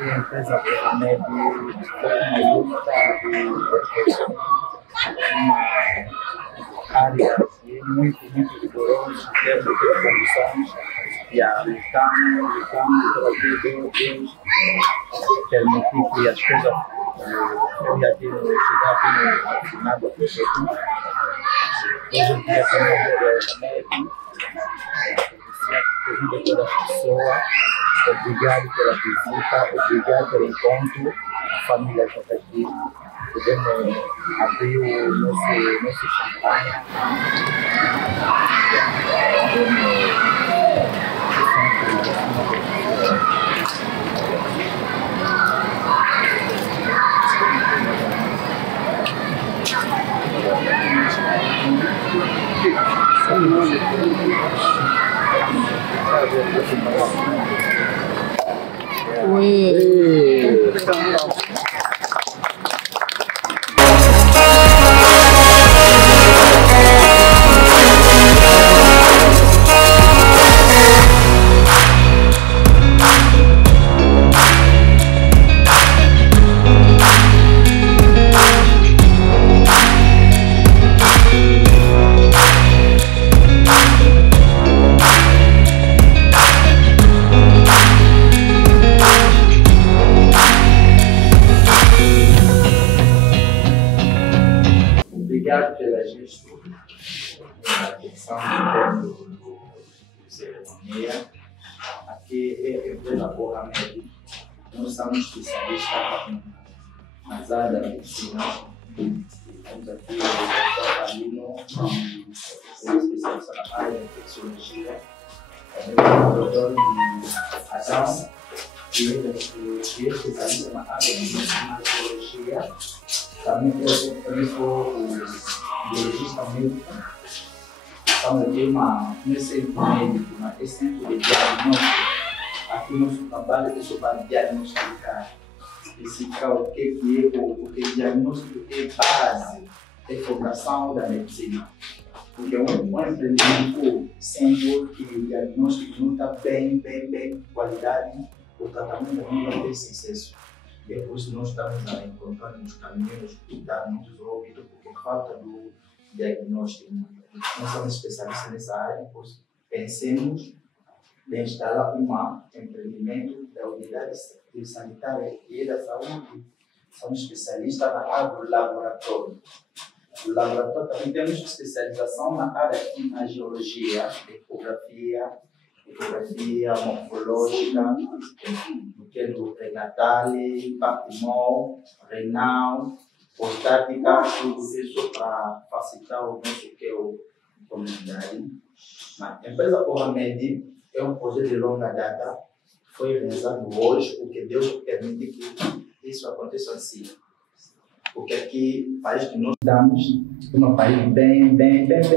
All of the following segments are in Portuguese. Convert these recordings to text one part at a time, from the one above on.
a empresa Promed foi uma luta numa área muito rigorosa em termos de condições, e lutamos para que Deus permitir que as coisas chegar aqui no final do projeto. Hoje em dia também Promed, corrida todas as pessoas, obrigado pela visita, obrigado pelo encontro, a família está aqui, podemos abrir o nosso champanhe. Obrigado pela gesto, pela atenção do cerimônia. Aqui é a empresa Promed. Nós somos especialistas nas áreas da medicina. Temos aqui o Dr. Alino, especialista na área da infecciologia. O doutor Adão, que é especialista na área da hematologia. Também sou o biologista médico. Estamos aqui num centro médico, num centro de diagnóstico. Aqui o nosso trabalho é sobre diagnosticar, especificar o que é o diagnóstico é base da formação da medicina. Porque um empreendimento sendo que o diagnóstico não está bem qualidade, o tratamento não vai ter sucesso. Depois nós estamos a encontrar nos caminhos que dá muito desenvolvido porque falta do diagnóstico. Nós somos especialistas nessa área, pois pensemos em instalar um empreendimento da unidade sanitária e da saúde. Somos especialistas na área do laboratório. No laboratório também temos especialização na área da geologia, ecografia morfológica, no que é do prenatal, partimol, renal, prostática, tudo isso para facilitar o nosso que é o comunidade. A empresa Promed é um projeto de longa data, foi realizado hoje, porque Deus permite que isso aconteça assim. Porque aqui, o país que nós estamos é um país bem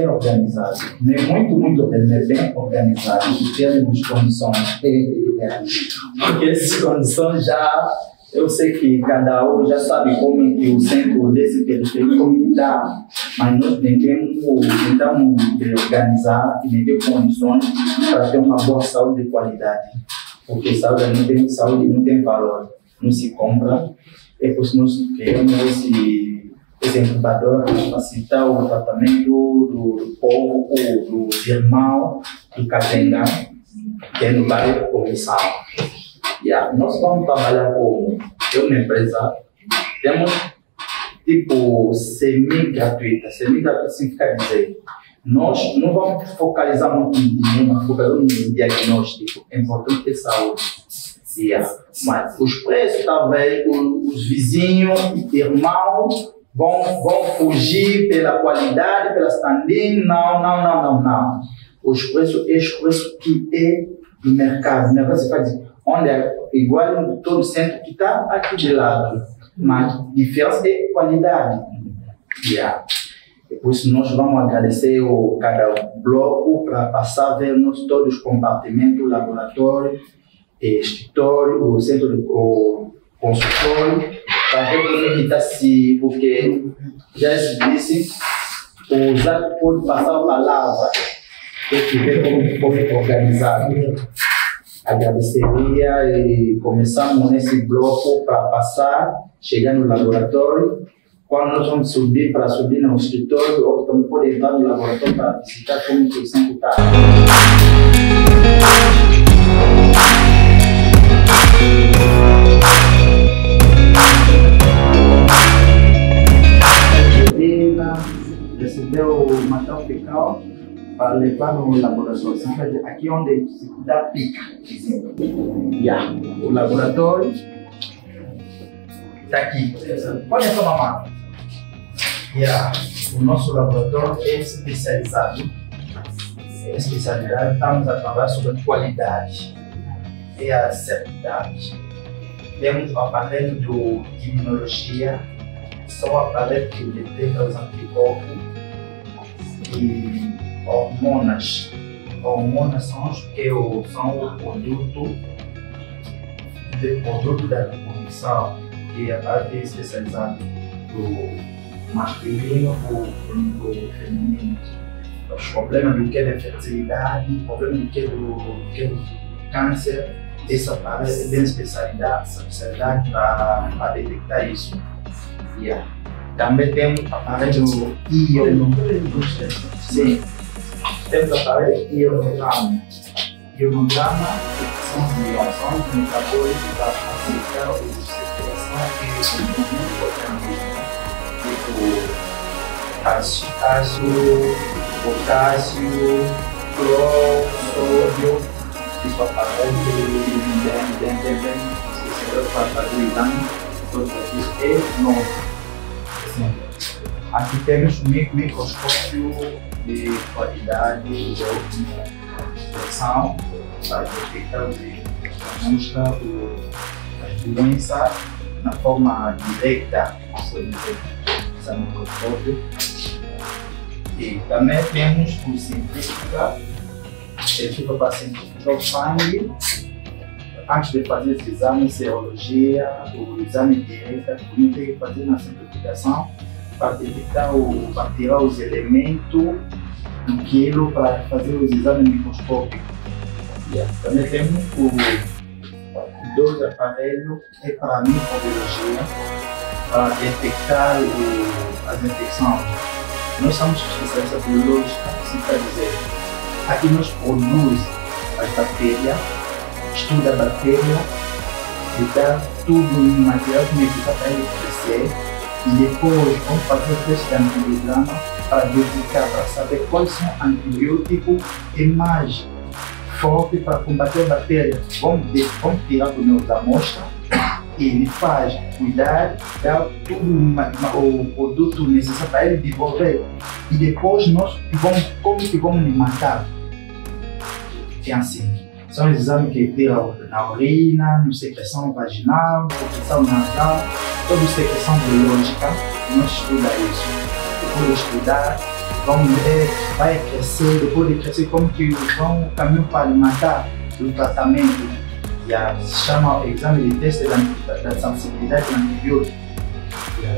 organizado. Não é muito bem organizado em termos de condições. Porque essas condições já, eu sei que cada um já sabe como é que o centro desse periferia como está, mas nós tentamos organizar e ter condições para ter uma boa saúde de qualidade. Porque saúde não tem valor, não se compra. É por isso que nós criamos esse incubador para facilitar o tratamento do povo, dos irmãos do Catenga, que é no bairro Comissão. Nós vamos trabalhar com uma empresa, temos tipo semi-gratuita. Semi-gratuita significa dizer, nós não vamos focalizar muito em dinheiro, mas focalizamos em diagnóstico, é importante ter saúde. Mas os preços, talvez, os vizinhos, irmãos, vão fugir pela qualidade, pela standing. Não. Os preços que é do mercado. O negócio faz onde é igual em todo centro que está aqui de lado. Mas a diferença é qualidade. Por isso nós vamos agradecer cada bloco para passar a ver todos os compartimentos, laboratório, escritório, o centro de consultório, para ver como é que está se, porque já se disse, o Zac pode passar a palavra, tem que ver como é organizado. agradeceria e começamos nesse bloco para passar, chegar no laboratório. Quando nós vamos subir no escritório, ou também pode entrar no laboratório para visitar como que sempre está. Recebeu o material fecal para levar no laboratório. Aqui onde se dá pica. O laboratório está aqui. Pode tomar mão. O nosso laboratório é especializado. Estamos a trabalhar sobre a qualidade e a certidade. Temos o aparelho de imunologia, são o aparelho que detecta os anticorpos e hormonas. Hormonas são o produto da reprodução, que é a parte especializada do masculino ou do feminino. Os problemas do que é da fertilidade, problemas do que é do câncer, essa parte é bem especialidade para detectar isso. Também temos aparelho sim. Temos aparelho ionograma. Ionograma são os metabólicos para facilitar a circulação e o organismo. Ácido, potássio, cloro, sódio, isso aparelho bem, para fazer o exame, todos aqui é novo. Aqui temos um microscópio de qualidade de última versão para detectar a amostra das doenças na forma direta. Esse microscópio. E também temos o centrífuga, ele fica para centrifugar o sangue. Antes de fazer esse exame de serologia, o exame direto, tem que fazer na centrifugação para detectar para tirar os elementos do quilo para fazer os exames microscópicos. Também temos dois aparelhos para a microbiologia, para detectar as infecções. Nós somos especialistas biológicos, assim quer dizer, aqui nós produzimos as bactérias, estuda a bactéria e dá tudo no material que necessita para ele crescer, e depois vamos fazer o teste de antibiograma para verificar, para saber quais são os antibióticos e mais fortes para combater a bactéria. Vamos tirar primeiro da amostra. Ele faz cuidar, dá tudo o produto necessário para ele desenvolver, e depois nós vamos matar. É assim. São os exames que tiram na urina, na secreção vaginal, secreção nasal, toda secreção biológica. Nós estudamos isso. Depois de estudar, vamos ver, vai crescer, depois de crescer, como que vão caminho para matar o tratamento. Se chama exame de teste da sensibilidade do antibiótico.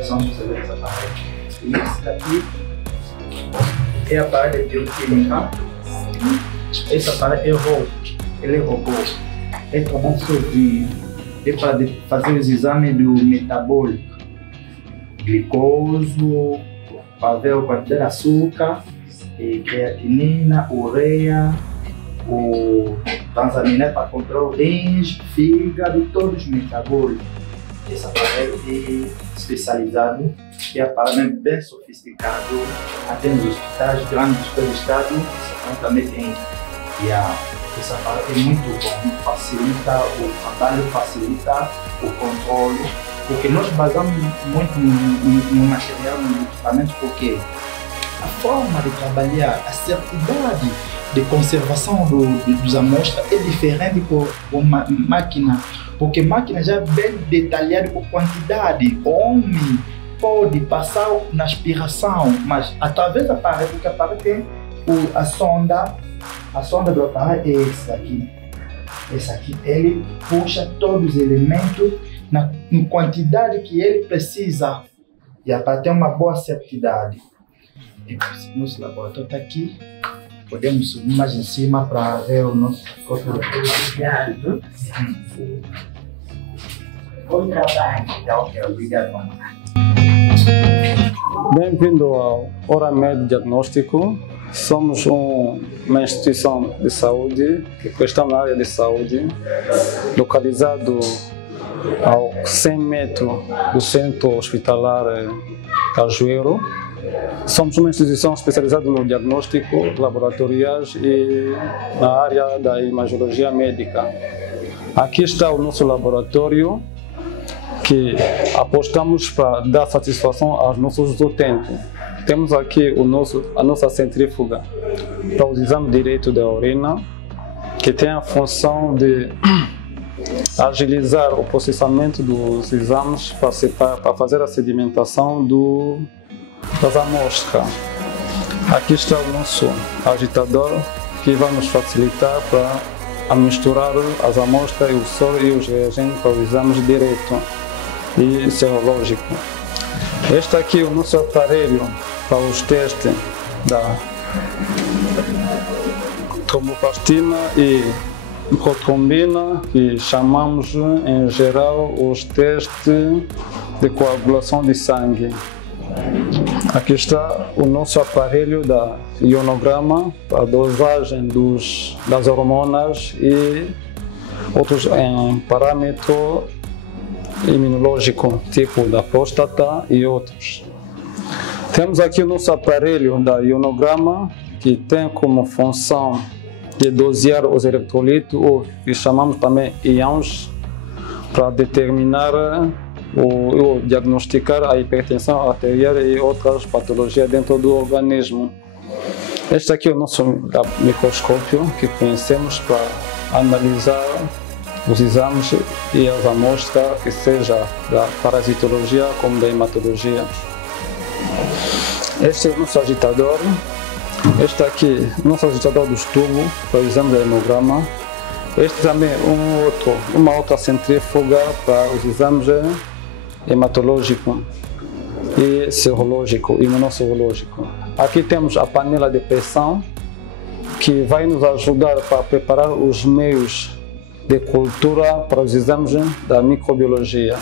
São os dessa aparelho. E esse daqui é a aparelho de bioquímica. Esse aparelho ele é robô. Ele trabalha sozinho. É para fazer os exames do metabólico, glicose, para ver a quantidade de açúcar, creatinina, ureia, o transaminase para controlar rins, fígado, todos os metabólicos. Esse aparelho é especializado, é um aparelho bem sofisticado, até nos hospitais grandes do estado, também tem. Esse aparelho é muito bom, facilita o trabalho, facilita o controle, porque nós basamos muito no material, no equipamento, porque a forma de trabalhar, a certidade de conservação dos amostras é diferente por máquina, porque máquina já é bem detalhada por quantidade. O homem pode passar na aspiração, mas através do aparelho, porque o aparelho tem a sonda do aparelho é essa aqui. Essa aqui, ele puxa todos os elementos na quantidade que ele precisa, e para ter uma boa certidade. Nosso laboratório está aqui. Podemos subir mais em cima para ver o nosso laboratório. Bom trabalho. Ok, obrigado. Bem-vindo ao Oramed Diagnóstico. Somos uma instituição de saúde que prestamos na área de saúde, localizado ao 100 metros do centro hospitalar Cajueiro. Somos uma instituição especializada no diagnóstico laboratoriais e na área da imagiologia médica. Aqui está o nosso laboratório, que apostamos para dar satisfação aos nossos utentes. Temos aqui a nossa centrífuga para o exame direito da urina, que tem a função de agilizar o processamento dos exames para fazer a sedimentação das amostras. Aqui está o nosso agitador, que vai nos facilitar para misturar as amostras, o soro e os reagentes para os exames direito e serológico. Este aqui é o nosso aparelho para os testes da tromboplastina e protrombina, que chamamos em geral os testes de coagulação de sangue. Aqui está o nosso aparelho da ionograma para a dosagem das hormonas e outros parâmetros imunológicos, tipo da próstata e outros. Temos aqui o nosso aparelho da ionograma, que tem como função de dosear os eletrolitos, ou que chamamos também íons, para determinar ou diagnosticar a hipertensão arterial e outras patologias dentro do organismo. Este aqui é o nosso microscópio, que conhecemos para analisar os exames e as amostras, que seja da parasitologia como da hematologia. Este é o nosso agitador. Este aqui é o nosso agitador dos tubos para o exame do hemograma. Este também é uma outra centrífuga para os exames hematológicos e serológico, imunosserológico. Aqui temos a panela de pressão, que vai nos ajudar para preparar os meios de cultura para os exames da microbiologia.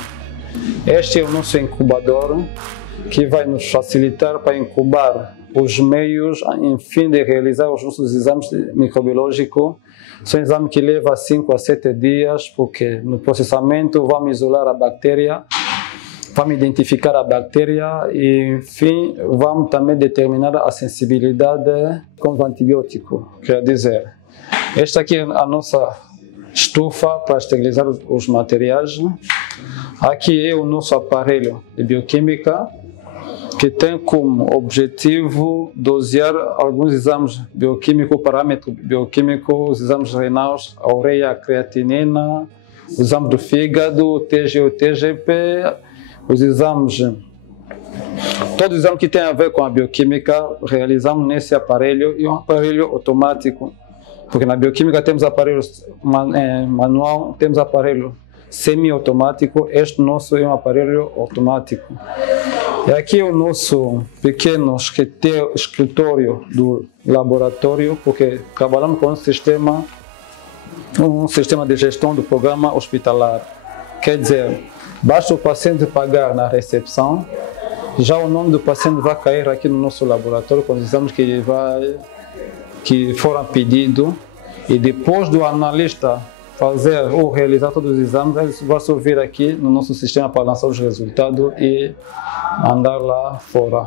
Este é o nosso incubador, que vai nos facilitar para incubar os meios em fim de realizar os nossos exames microbiológicos. São exames que levam 5 a 7 dias, porque no processamento vamos isolar a bactéria, vamos identificar a bactéria e, enfim, vamos também determinar a sensibilidade com os antibióticos. Quer dizer, esta aqui é a nossa estufa para esterilizar os materiais. Aqui é o nosso aparelho de bioquímica, que tem como objetivo dosear alguns exames bioquímicos, parâmetros bioquímicos, os exames renais, a ureia, a creatinina, os exames do fígado, o TG, o TGP, os exames, todos os exames que têm a ver com a bioquímica, realizamos nesse aparelho, e um aparelho automático, porque na bioquímica temos aparelho manual, temos aparelho semi-automático. Este nosso é um aparelho automático. E aqui é o nosso pequeno escritório do laboratório, porque trabalhamos com um sistema de gestão do programa hospitalar. Quer dizer, basta o paciente pagar na recepção, já o nome do paciente vai cair aqui no nosso laboratório com os exames que foram pedidos, e depois do analista fazer ou realizar todos os exames, ele vai só vir aqui no nosso sistema para lançar os resultados e mandar lá fora.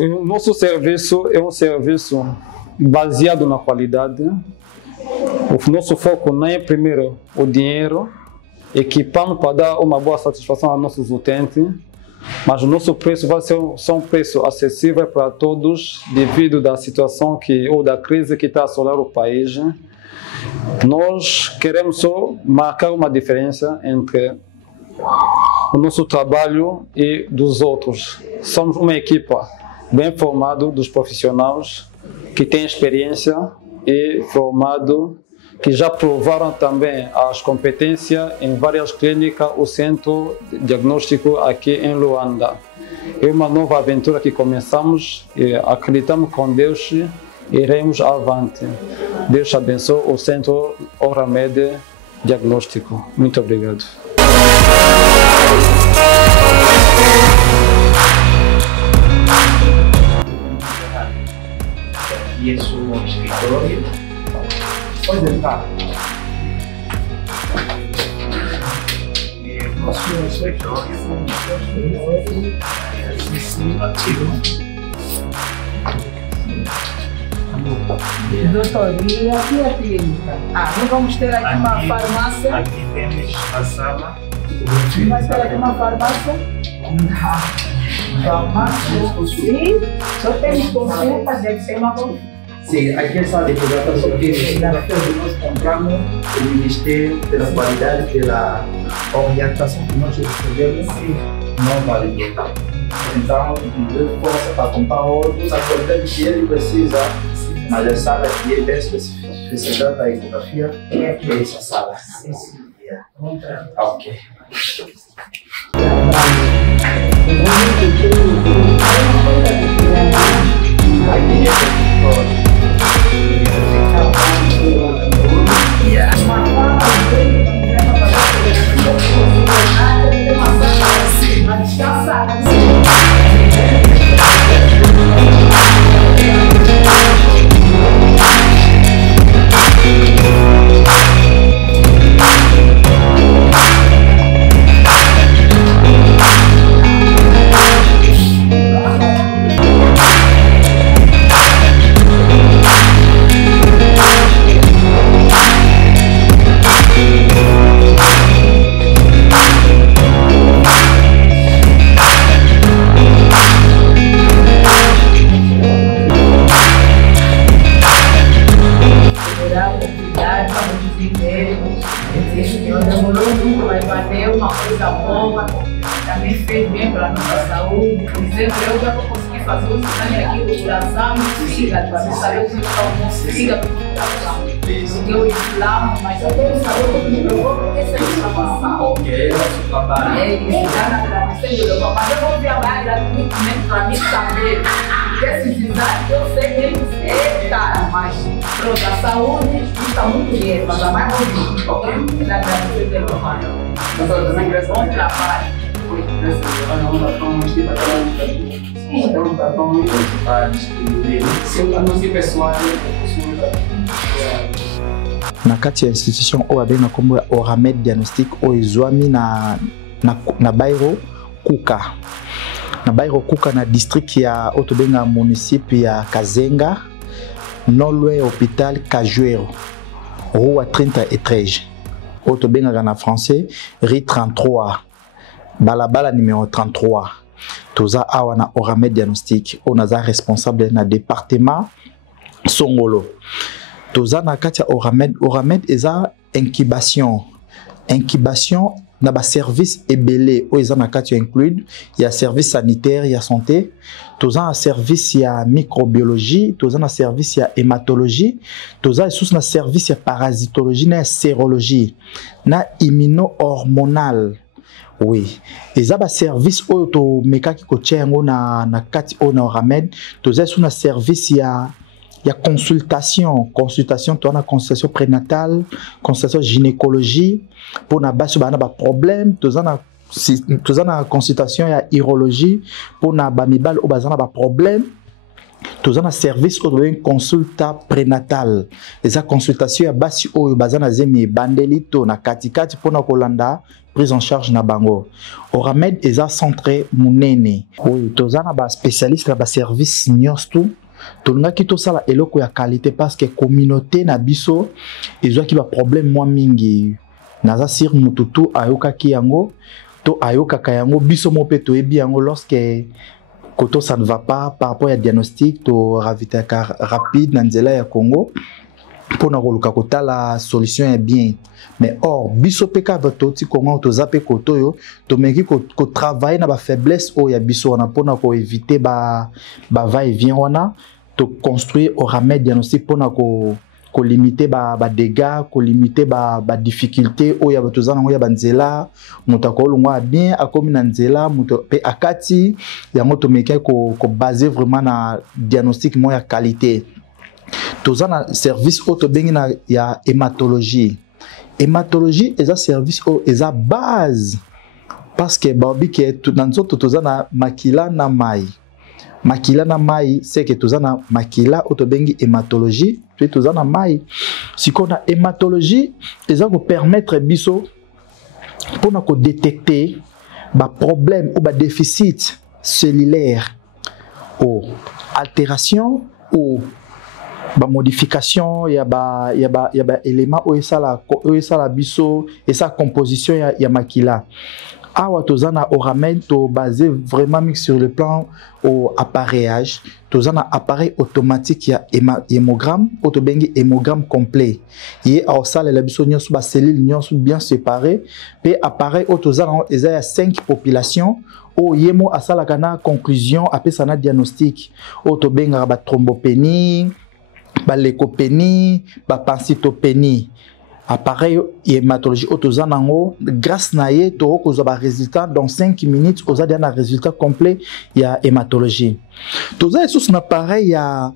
O nosso serviço é um serviço baseado na qualidade. O nosso foco não é primeiro o dinheiro, equipamos para dar uma boa satisfação aos nossos utentes, mas o nosso preço vai ser um preço acessível para todos, devido à situação ou da crise que está a assolar o país. Nós queremos só marcar uma diferença entre o nosso trabalho e dos outros. Somos uma equipa bem formada dos profissionais que têm experiência e formado, que já provaram também as competências em várias clínicas, o centro diagnóstico aqui em Luanda. É uma nova aventura que começamos e acreditamos com Deus iremos avante. Deus abençoe o Centro Oramed Diagnóstico. Muito obrigado. Aqui é seu escritório. Pode entrar. Nosso escritório Doutor, e aqui é a clínica? Nós vamos ter aqui uma farmácia. Aqui temos a sala. Vai ter aqui uma farmácia? Farmácia, sim. Só temos consulta, deve ser uma consulta. Sim, aqui é sala de hidratação que nós compramos o Ministério pela qualidade, pela orientação que nós recebemos, não validou. Então, deu força para comprar outros, a qualidade que ele precisa, mas a sala aqui é bem especializada da ecografia, é essa sala. Ok. Aqui é também fez bem para a nossa saúde. Por exemplo, eu já vou conseguir fazer o exame aqui do coração e fígado, para saber como está o nosso fígado do coração. Porque eu inflamo, mas eu quero saber o que me provoca essa inflamação. Ok, nosso trabalho. É isso, já na agradecendo, mas eu vou viajar gratuitamente para mim saber que esses exames eu sei que eles é caro, mas pronto, a saúde custa muito dinheiro, mas a mais bonita. Ok? Já agradecer pelo trabalho. Bom trabalho. Na kati ya institution oyo abenga kombo ya Oramed Diagnostic oyo ezwami na bairo Kuka. Na bairo Kuka na district ya oyo tobenga municipe ya Kazenga, non loin hôpital Kajuero, rue 33 oyo tobengaka na français rue 33, balabala numéro 33. Toza awa na Oramed Diagnostic oyo naza responsable na département Songolo. Toza na kati ya Oramed eza incubation na ba service ebele oyo eza na kati ya include ya service sanitaire ya santé, toza na service ya microbiologie, toza na service ya hématologie, toza lisusu na service ya parasitologie na ya sérologie na immuno-hormonal. Oui, eza ba service oyo to mekaki kotia yango na kati oyo na Oramed. Toza lisusu na service ya consultation, toza na consultation prénatale, consultation gynécologie pour na basi bana ba problème, toza na consultation ya urologie pour na ba mibal o bazana ba problème. Toza na service oyo une consulta prénatal, eza consultation ya basi oyo bazana zemi bandeli to na katikati pour na kolanda prise en charge na bango. Oramed eza centre munene. Oui, toza na ba spécialiste na ba service nyonso. Tolingaki tosala eloko ya qualité parce que communauté na biso ezwaki ba problème mwa mingi. Naza sir mututu ayokaki yango to ayokaka yango biso mo pe toyebi yango lorsque koto ça ne va pas par rapport à diagnostic to ravitaka rapide na nzela ya Congo pour na koluka kotala solution ya bien. Mais or biso pe ka batoti Congo to zape koto yo to meki ko travailler na ba faiblesse o ya biso na pona ko éviter ba va et vient wana to construire Oramed Diagnostic pona ko limiter ba dégâts, ko limiter ba difficulté o ya batozana ngo ya banzela mutako longwa bien akomi na nzela muto pe akati ya moto meki ko baser vraiment na diagnostic mo ya qualité. toza na service auto bengi na ya hématologie. Hématologie est un service au est à base parce que babi que dans nzoto toza na makila na mai. Makila na mai c'est que toza na makila auto bengi hématologie, puis toza na mai. Si qu'on a hématologie, ça va permettre biso pour nous détecter ba problème ou ba déficit cellulaire ou altération ou ba modification ya ba élément ou ça la biso et sa composition ya makila. Awa tozana Oramed to basé vraiment sur le plan au appareillage. Tozana appareil automatique ya hémogramme, autobengi hémogramme complet. Et au salle la biso nyonso ba cellules nyonso bien séparées. Pe appareil autozana il y a 5 populations. O yemo asala kana conclusion après ça na diagnostic. Autobenga ba thrombopénie, ba leucopénie, ba pancytopénie. Appareil hématologie autozanango grâce naie to ko ba résultat dans 5 minutes oza dia na résultat complet ya hématologie. Toza sous un appareil ya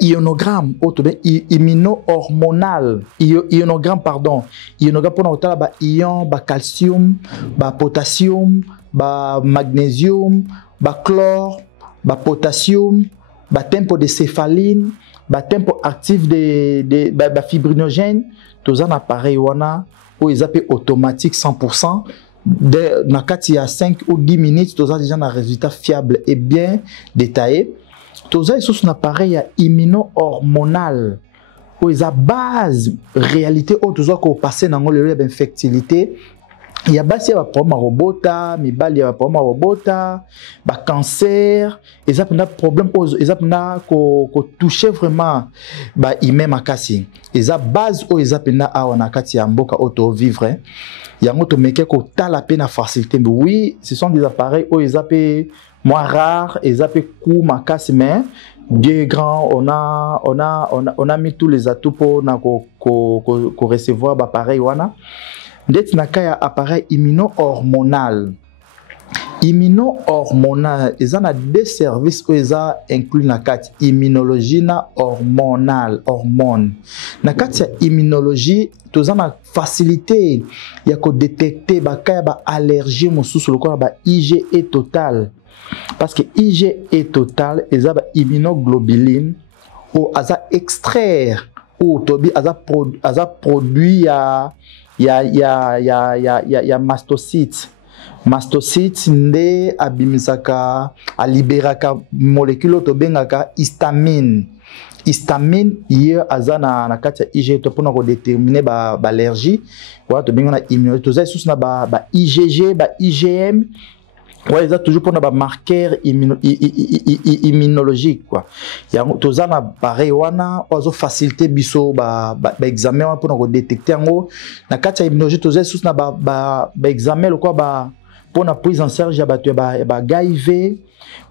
ionogramme auto immuno-hormonal ionogramme pardon ionogramme pour na ba ion ba calcium ba potassium ba magnesium ba chlore ba potassium ba tempo de céphaline ba tempo actif de ba fibrinogène. Tous un appareil wana où ils appellent automatique 100%. Dans il y a 5 ou 10 minutes, tous déjà un résultat fiable et bien détaillé. Tous un appareil immuno-hormonal où ils ont base réalité où tous qu'on passe dans le infertilité. Il y a basi ya problème robota, mibali ya problème robota, ba cancer, ils ont un problème ils ont ko toucher vraiment ba ime makasi. Ils ont base où ils ont awa na kati ya mboka auto vivre. Yango to meke ko tala pe na facilité. Oui, ce sont des appareils où ils appellent moins rares, ils appellent coût makasi mais Dieu est grand, on a mis tous les atouts pour na ko recevoir ba pareil wana. D'être nakaya appareil immuno-hormonal. Immuno-hormonal, ils ont deux services où ils ont inclus la carte immunologie na hormonal, hormone. Na carte immunologie, tous ont facilité, il y a que détecter bakaya ba allergie musu sur le corps ba IgE total. Parce que IgE total, ils ont immunoglobuline ou asa extraire ou tobi asa produit ya mastocyte. Mastocyte nde abimisaka aliberaka molécule to bengaka histamine. Histamine hier azana na kati ya IgE to pona ko déterminer ba allergie wa to bengana immunité to za sous na ba IgG ba IgM. Ouais, ils ont toujours pour nos marqueurs immunologiques quoi. Il y a tous un appareil wana ozo faciliter biso ba examen pour nous détecter ngo na kati ya immunologie tous sous na ba examen le quoi ba pour na prise en charge ya ba HIV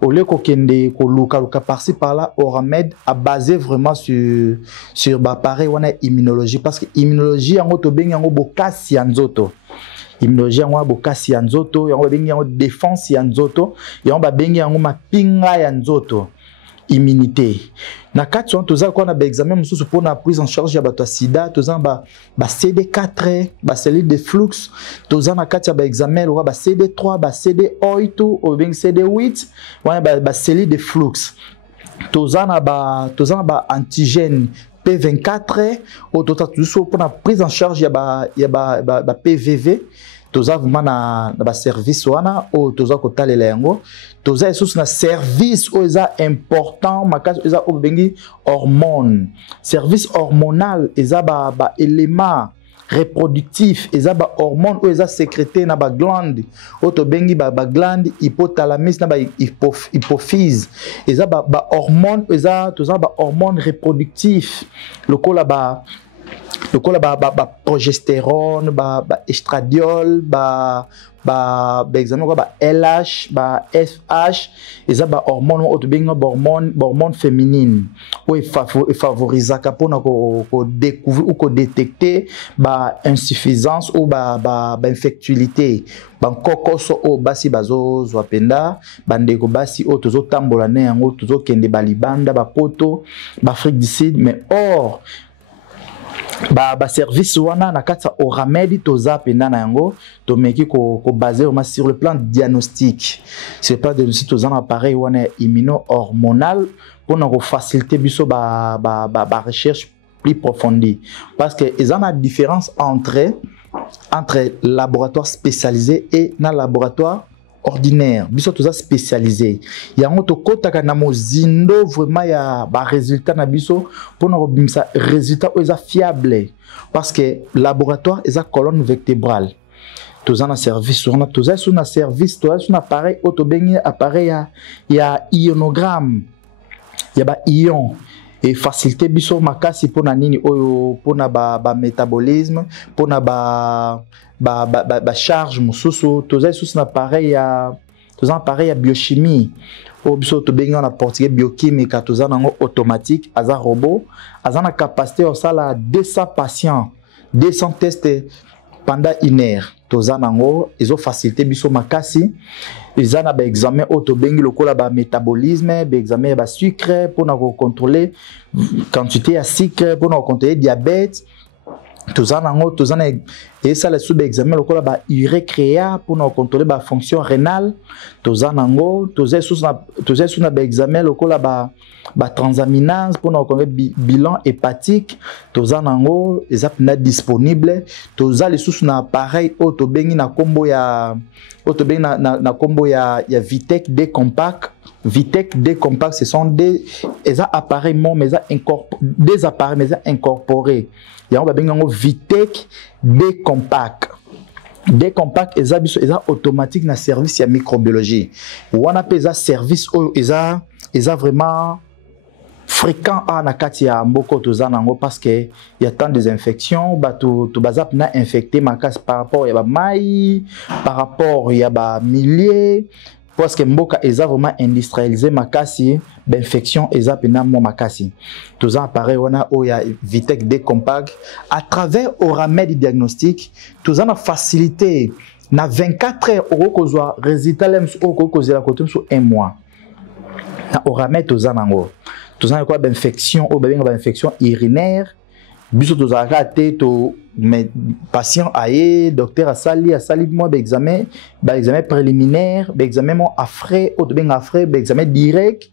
au lieu ko kende ko luka par-ci par-là Oramed a basé vraiment sur ba appareil wana immunologie parce que immunologie ngo to bengi ngo bokasi ya nzoto. Immunologie yango bokasi ya nzoto yango bengi yango défense ya nzoto yango ba bengi yango mapinga ya nzoto immunité na kati on toza ko na ba examen mususu pour na prise en charge ya bato sida toza ba CD4 ba cellule de flux toza na kati ya ba examen lo ba CD3 ba CD8 ou bengi CD8 wana ba cellule de flux toza na ba antigène P24 au total pour la prise en charge ya ba PVV toza vraiment na ba service wana o toza ko talela yango toza sous na service o eza important makasi eza o bengi hormone service hormonal eza ba élément reproductif eza ba hormone o eza sécrété na ba glande o to bengi ba glande hypothalamus na ba hypophyse eza ba hormone eza toza ba hormone reproductif lokola ba progestérone ba estradiol ba examen ba LH ba FH eza ba hormone o to benga hormone féminine o favorise kapona ko découvrir ou ko détecter ba insuffisance ou ba infertilité bankokoso o basi bazo zwapenda bandeko basi o tozo tambola ne yango tozo kende balibanda bapoto ba Afrique du Sud mais or ba service wana na kati Oramed toza penda na yango to meki ko basé sur le plan diagnostic sur le plan diagnostic toza na appareil wana immuno-hormonal pour na ko faciliter biso ba recherche plus approfondie parce que ils ont la différence entre laboratoire spécialisé et na laboratoire ordinaire biso toza spécialisé yango to kotaka na mozindo vraiment ya ba résultat na biso pour na robimisa résultat eza fiable parce que laboratoire eza colonne vertébrale toza na service on a toza sur na service toza sur appareil auto bengi appareil ya ionogramme ya ba ion et faciliter biso makasi pona nini oyo pona ba métabolisme pona ba charge mususu toza sous na appareil ya biochimie o biso to benga na portugais biochimique toza nango automatique aza robot aza na capacité au sala 200 patients 200 tests pendant 1 heure toza nango izo faciliter biso makasi ils ont ba examen auto bengi lokola ba métabolisme ba examen ba sucre pour na contrôler quantité ya sucre pour na contrôler diabète toza nango toza na et ça les sous examen lokola ba urécréa pour na contrôler ba fonction rénale toza nango toza sous na ba examen lokola ba transaminase pour na contrôler bilan hépatique toza nango ezapna disponible toza les sous na appareil auto bengi na kombo ya na kombo ya Vitec D compact. Vitec D compact ce sont des appareils mais des appareils mais incorporés. Ya ba benga ngo Vitec D compact. D compact eza biso eza automatique na service ya microbiologie. Wana peza service oyo eza vraiment fréquent na kati ya mboko toza nango parce que il y a tant des infections to bazap na infecté makas par rapport ya ba mai par rapport ya ba milieu parce que mboka eza vraiment industrialisé makasi d'infection eza pena mo makasi toza appareil wana oya Vitec D compact à travers Oramed diagnostic toza na facilité na 24 heures oko kozwa résultat lems oko kozela kotum sur 1 mois na Oramed toza nango toza quoi d'infection ou bien infection urinaire biso toza raté to mais patient aye docteur asali moi examen préliminaire examen mo afrais ou bien afrais examen direct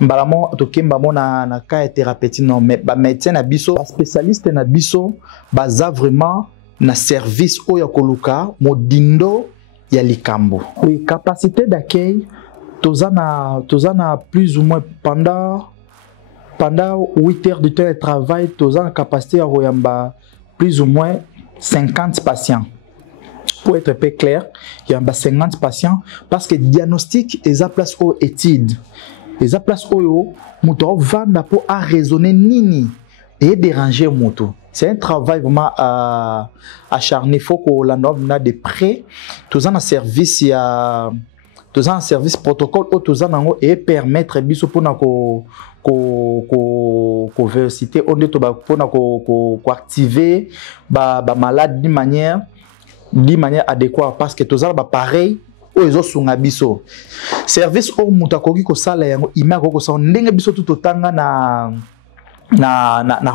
mbalamo to kemba mo na cas thérapeutique non mais ba médecin na biso spécialiste na biso baza vraiment na service o ya koluka modindo ya likambo oui capacité d'accueil toza na plus ou moins pendant 8 heures de temps de travail, tu as la capacité à avoir plus ou moins 50 patients. Pour être peu clair, il y a 50 patients parce que le diagnostic est à place aux études. Les à place aux moto vanda pour raisonner nini et déranger moto. C'est un travail vraiment acharné. Il faut que la norme a de près. Tu as un service un service protocole et permettre biso pona ko vérité on est pona ko activer ba malade d'une manière adéquate parce que tous ba pareil o ezo sunga biso service o mutakoki ko sala yango imako ko sa ndenge biso tout otanga na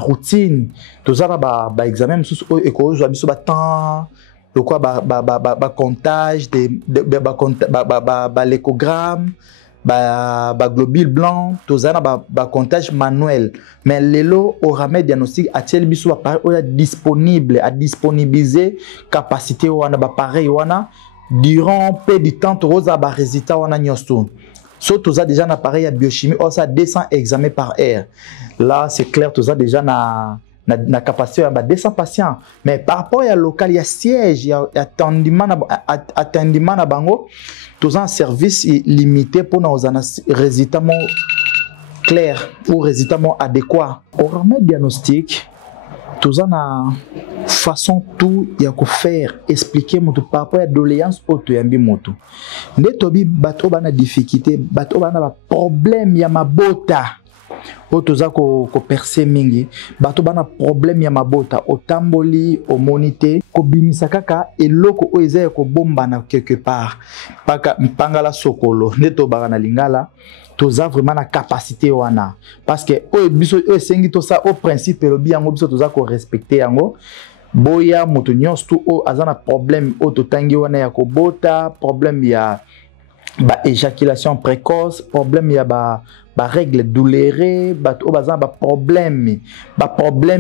routine tous ba examen mususu o ekozwa biso ba temps le quoi comptage l'échogramme globule blanc tous un comptage manuel mais lelo Oramed diagnostic a-t-il biso appareil disponible à disponibiliser capacité wana appareil wana durant peu de temps toza ba résultat wana nyosto so toza déjà un appareil à biochimie on ça 200 examens par heure là c'est clair toza déjà na capacité à 200 patients mais par rapport à local il y a siège il y a attendement na bango tous un service limité pour nos résultats clair ou résultats adéquats Oramed diagnostic tous un façon tout ya ko faire expliquer moto par rapport à doléance auto yambi moto ndetobi bato bana difficulté bato bana ba problème ya mabota auto za ko percer mingi bato bana problème ya mabota otamboli o monité ko bimisa kaka eloko o ezaya ko bombana quelque part paka mpangala sokolo ndeto bana lingala toza vraiment na capacité wana parce que o biso o sengi to ça au principe le bien biso toza ko respecter yango boya moto nyonso tu o azana problème o to tangi wana ya ko bota problème ya ba éjaculation précoce problème ya ba règle douloureuse ba o bazana ba problème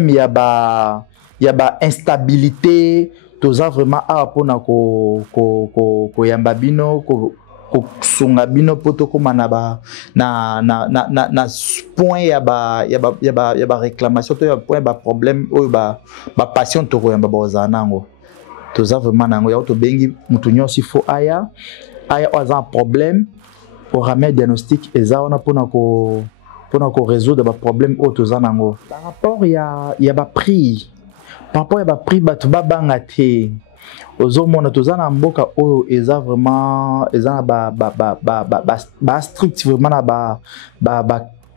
ya ba instabilité toza vraiment a pona ko yamba bino ko sunga bino poto koma na point ya ba réclamation to ya point ba problème o ba patient to ko yamba boza nango toza vraiment nango ya to bengi mutu nyonso fo aya oza problème au remède diagnostic eza ona pona ko résoudre ba problème o toza nango par rapport ya ba prix bato babanga te ozomona toza na mboka oyo eza vraiment eza ba strict vraiment na ba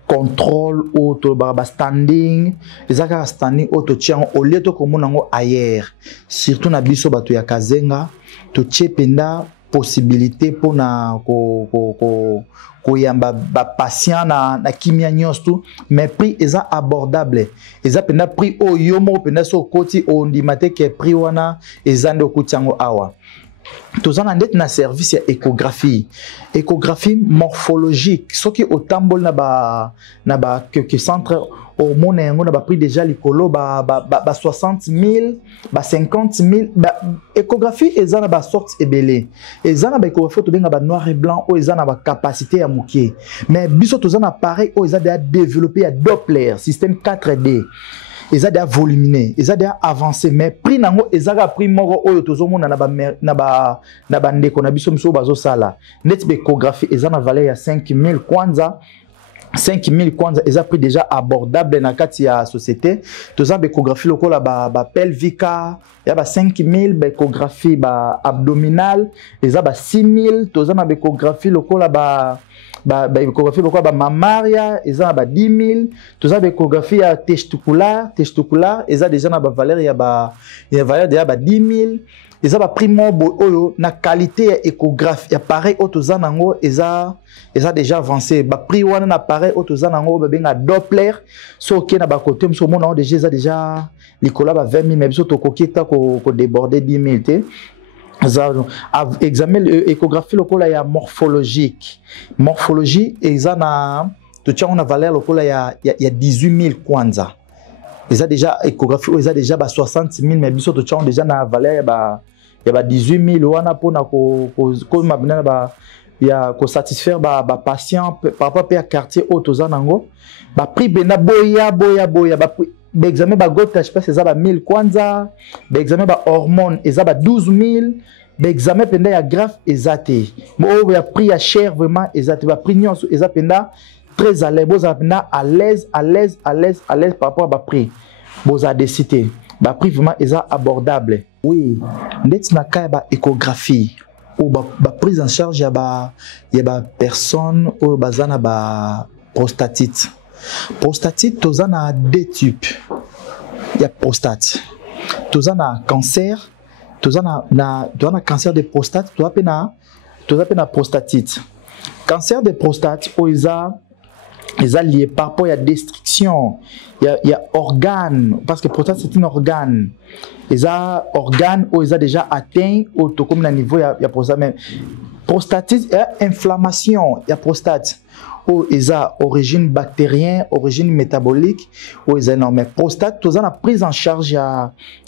contrôle auto ba standing eza ka standing auto tiango au lieu to komona ngo ailleurs surtout na biso bato ya Kazenga to tchependa possibilité pona koyamba ba patient na kimia nyonso mais prix eza abordable eza penda prix o yomo penda so koti o ndimate ke prix wana eza ndo kutiango awa tozana ndet na service ya échographie morphologique soki otambol na ba quelques centres au monde yango na ba prix déjà likolo ba 60,000 ba 50,000 ba échographie eza na ba sorte ebele eza na ba échographie to benga ba noir et blanc o eza na ba capacité ya mukie mais biso tozana appareil o eza déjà développé ya Doppler système 4D eza déjà voluminé eza déjà avancé mais prix nango eza ka prix moko oyo tozomona na ba ndeko na biso miso bazo sala net échographie eza na valeur ya 5,000 kwanza 5,000 kwanza eza prix déjà abordable na kati ya société toza échographie lokola ba pelvica ya ba 5,000 échographie ba abdominal eza ba 6,000 toza na échographie lokola ba échographie lokola ba mamaria eza ba 10,000 toza échographie ya testiculaire eza déjà na ba valeur ya valeur déjà ba 10,000 eza ba prix moko oyo na qualité ya échographie ya pareil otoza nango eza déjà avancé ba prix wana na pareil otoza nango ba benga Doppler so ke na ba côté mso mona déjà likola ba 20,000 mais biso to kokita ko déborder 10,000 te examen échographie lokola ya morphologie eza na to tia on a valeur lokola ya 18,000 kwanza eza déjà échographie eza déjà ba 60,000 mais biso to tia déjà na valeur ya ba 18,000 wana pona ko mabina ba ya ko satisfaire ba patient par rapport à quartier autoza nango ba prix bena boya ba examen ba gold je pense eza ba 1000 kwanza ba examen ba hormone eza ba 12,000 ba examen penda ya graphe eza te mo ya prix ya cher vraiment eza te ba prix nyonso eza penda très à l'aise boza penda à l'aise par rapport à ba prix boza décider ba prix vraiment eza abordable oui ndeti na ka ba échographie ou ba prise en charge ya ba personne ou bazana ba prostatite tozana deux types ya prostate tozana cancer tozana cancer de prostate tozana prostatite cancer de prostate o eza lié par rapport à destruction il y a organe parce que prostate c'est un organe organe où ils ont déjà atteint au comme le niveau il y a prostate même prostatite et inflammation il y a prostate où ils ont origine bactérienne origine métabolique où ils ont non mais prostate tous la prise en charge il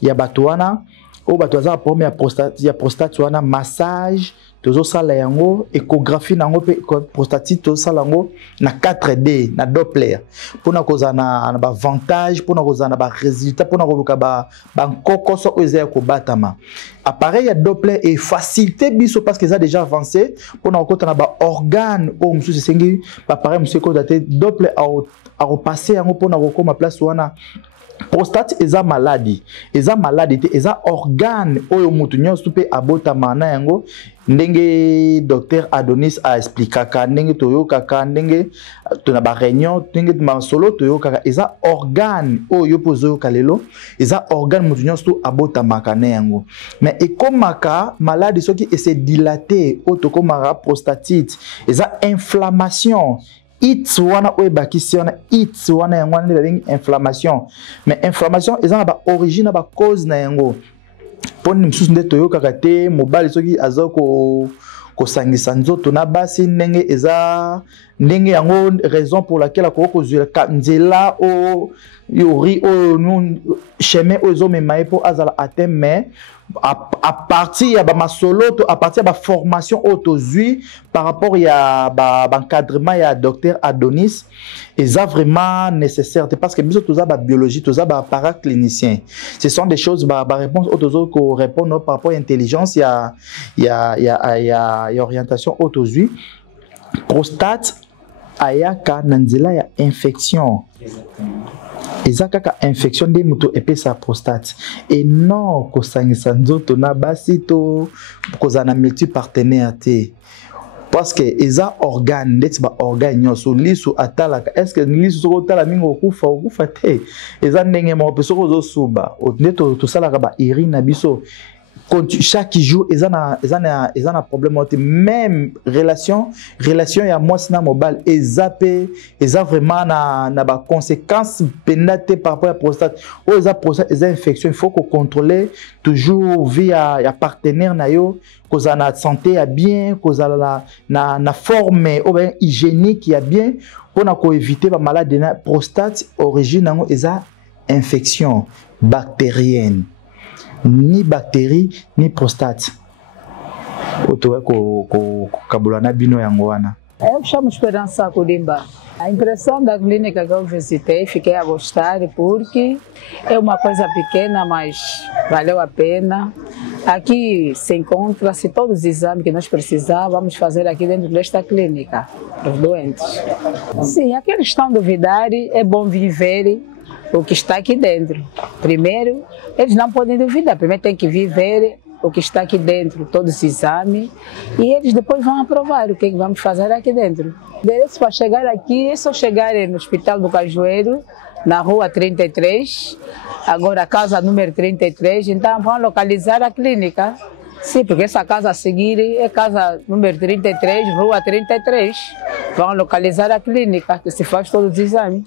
y a batoana au batoana première prostate il y a prostate wana massage tozo sala yango échographie nango pe prostatite tozo sala yango na 4D na Doppler pona kozana na ba avantage pona kozana ba résultat pona koluka ba nkokoso oza ko batama appareil ya Doppler est facilité biso parce que ça déjà avancé pona kokota na ba organe o mususu sengi ba pareil mususu ko daté Doppler a repasser yango pona kokoma place wana prostate eza maladie te eza organe oyo mutu nyonso pe abotama na yango ndenge docteur Adonis a explikaka ndenge toyokaka ndenge tona ba réunion ndenge masolo toyokaka eza organe oyo pozoyoka lelo eza organe mutu nyonso abotamaka na yango mais ekomaka maladie soki ese dilaté oyo tokomaka prostatite eza inflammation It's wana oye bakisi wana it's wana yango wana babengi inflammation mais inflammation eza na ba origine na ba cause na yango poni msusu nde toyokaka te mobali soki aza kosangisa nzoto na basi ndenge eza ndenge yango raison pour laquelle akoko kozwela nzela o yori o chemin o ezomema ye mpo azala atteint mais à partir ya bamasolo to à partir ya formation autozui par rapport ya encadrement ya docteur Adonis eza vraiment nécessaire parce que biso toza ba biologie toza ba paraclinicien ce sont des choses ba réponse autozo ko répondre par rapport à intelligence ya orientation autozui prostate ayaka na nzela ya infection eza kaka infection de muto epesa prostate et non kosangisa nzoto na basi to kozana multipartenaire te parce que eza organe ndeti ba organe nyonso lisu atalaka est-ce que lisu soko tala mingi okufa te eza ndenge mo peso kozo suba ndeto to salaka ba urine na biso chaque jour ils ont un problème même relation ya moi sina mobile ezapé eza vraiment na ba conséquences pénate par rapport à prostate ou eza prostate eza infection il faut qu'on contrôler toujours via ya partenaire na yo cause na santé ya bien cause na forme ou bien hygiénique ya bien pour na ko éviter ba maladie na prostate origine nango eza infection bactérienne ni bactérie ni prostate otowe ko kabula na bino yango wana. Eu chamo Esperança Colimba. A impressão da clínica que eu visitei, fiquei a gostar porque é uma coisa pequena, mas valeu a pena. Aqui se encontra-se todos os exames que nós precisávamos fazer aqui dentro desta clínica, dos doentes. Sim, aqueles que estão a duvidar, é bom viver o que está aqui dentro. Primeiro, eles não podem duvidar, primeiro tem que viver o que está aqui dentro, todos os exames, e eles depois vão aprovar o que vamos fazer aqui dentro. Para chegar aqui, é só chegar no Hospital do Cajueiro, na rua 33, agora a casa número 33, então vão localizar a clínica. Sim, porque essa casa a seguir é casa número 33, rua 33. Vão localizar a clínica, que se faz todos os exames.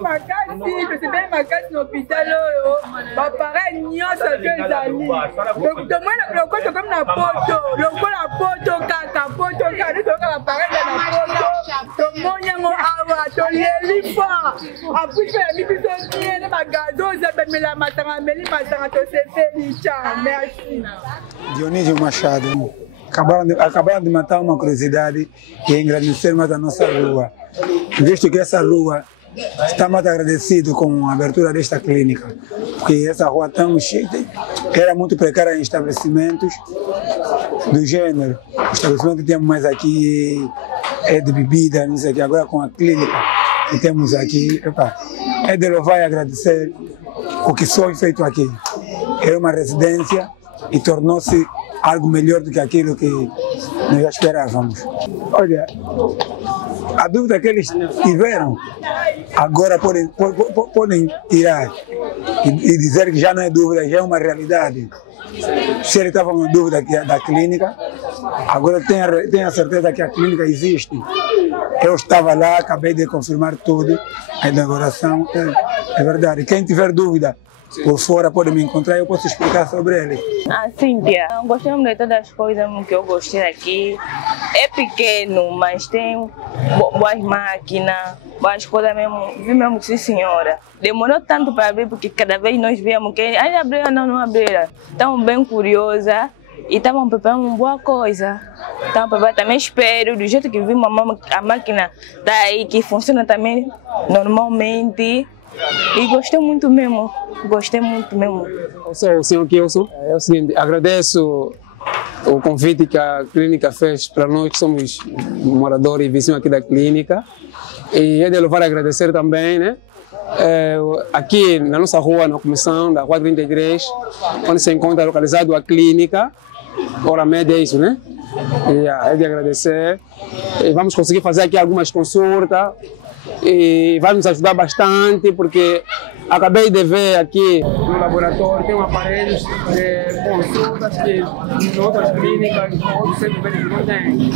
makasi tosepeli makasi na hôpital oyo bapareil nyonso to ezali tomona lokoto komi na poto lokola poto kaka toyoka bapareil na poto tomoni yango awa tolieli fa apui mpe yami biso tie na bagazo ozabemela masanga ameli masanga tosepeli tcha merci. Dionísio Machado. Acabaram de matar uma curiosidade e engrandecer mais a nossa rua. Visto que essa rua está muito agradecido com a abertura desta clínica, porque essa rua tão cheia, era muito precária em estabelecimentos do gênero. O estabelecimento que temos mais aqui é de bebida, não sei o que, agora com a clínica que temos aqui, é de louvar e agradecer o que foi feito aqui. Era uma residência e tornou-se algo melhor do que aquilo que nós já esperávamos. Olha, a dúvida que eles tiveram, agora podem tirar e dizer que já não é dúvida, já é uma realidade. Se ele estava com dúvida da clínica, agora tem a certeza que a clínica existe. Eu estava lá, acabei de confirmar tudo, a inauguração é verdade. Quem tiver dúvida por fora pode me encontrar e eu posso explicar sobre ele. Cíntia, eu gostei muito de todas as coisas que eu gostei aqui. É pequeno, mas tem boas máquinas, boas coisas mesmo. Vi mesmo que sim, senhora. Demorou tanto para abrir, porque cada vez nós víamos que aí abriu, não abriu. Estavam bem curiosa e estavam preparando uma boa coisa. Estavam preparando, também espero, do jeito que vimos a máquina está aí, que funciona também normalmente. E gostei muito mesmo, Eu sou o senhor Kilson. É o seguinte, agradeço o convite que a clínica fez para nós que somos moradores e vizinhos aqui da clínica. E é de louvar e agradecer também, né? aqui na nossa rua, na comissão da Rua 33, onde se encontra localizado a clínica Oramed, é isso, né? É de agradecer. E vamos conseguir fazer aqui algumas consultas e vai nos ajudar bastante, porque acabei de ver aqui no laboratório tem aparelhos de consultas que em outras clínicas, outros centros médicos não tem.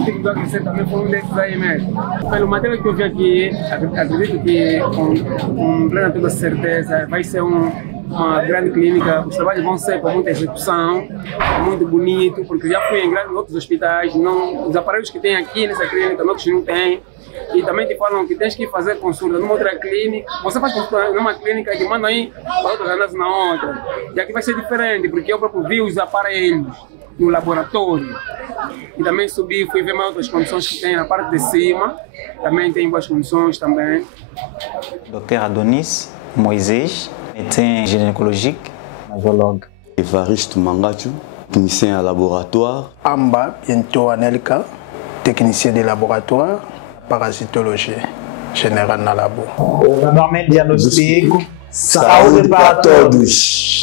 O Tico do Agricer também foi um desses aí mesmo. Pelo material que eu vi aqui, acredito que com plena toda certeza vai ser uma grande clínica. Os trabalhos vão ser com muita execução, muito bonito, porque já fui em outros hospitais, os aparelhos que tem aqui nessa clínica, outros não tem. E também te falam que tens que fazer consulta numa outra clínica. Você faz consulta numa clínica e te mandam aí para outras análises na outra. E aqui vai ser diferente, porque eu próprio vi os aparelhos no laboratório. E também subi, fui ver mais outras condições que tem na parte de cima. Também tem boas condições também. Dr. Adonis Moisés, médecin gynécologique, majologue. Evaristo Mangachu, technicien à laboratoire. Amba Biento Anelka, technicien de laboratoire, parasitologie générale na labo. O nome diagnóstico, saúde para todos.